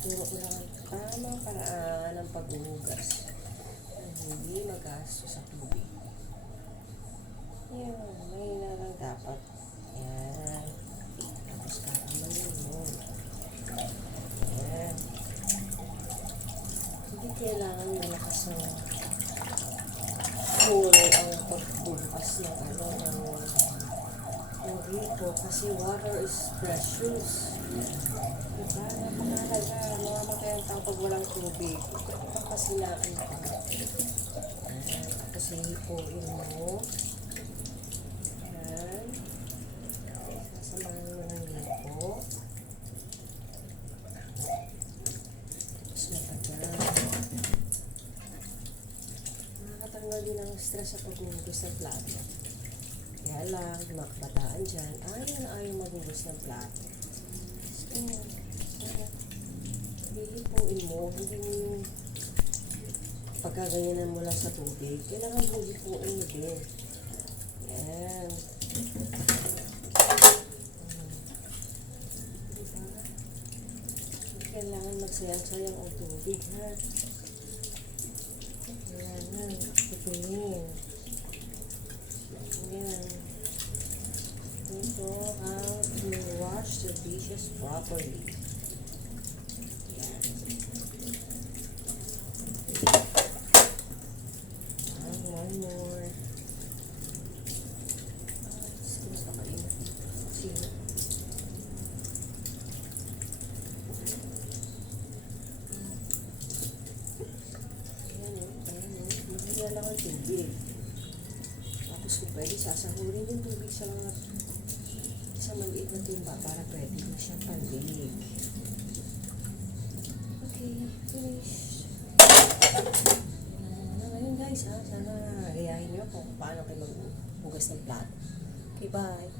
Ituturo ko lang ang tamang paraan ng paghuhugas na hindi magasto sa tubig. Yan, may na lang dapat. Yan. Tapos kakamayin mo. Yan. Hindi kailangan malakas ng huli ang pagbukas ng ng rito kasi water is precious. Diba? Napakahalaga. Mamamatay ang tao pag walang tubig. Papasilaan ka. Tapos hihipuin mo. Yan. Sasamahan mo ng hipo. Tapos matagal. Nakakatanggal din ang stress sa paghuhugas ng plato. Kaya lang, mga kabataan dyan, ayaw maghugas ng plato. Hihipuin mo, hindi mo pagkaganyanan mo lang sa tubig. Kailangan mo hihipuin mo din. Yan. Diba? Kailangan magsayang-sayang ang tubig, ha? Yan, ha? Tutunin. Yan. Ito, how to wash the dishes properly. Yan. One more. Excuse me, kain. Sino? Ayan. Mahila lang ang tubig. Tapos kung pwede, sasahurin yung tubig sa maliit na timba para pwede mo siyang pandilig. Okay, finish. Ngayon guys, sana gayahin nyo kung paano kayo maghugas ng plato. Okay, bye.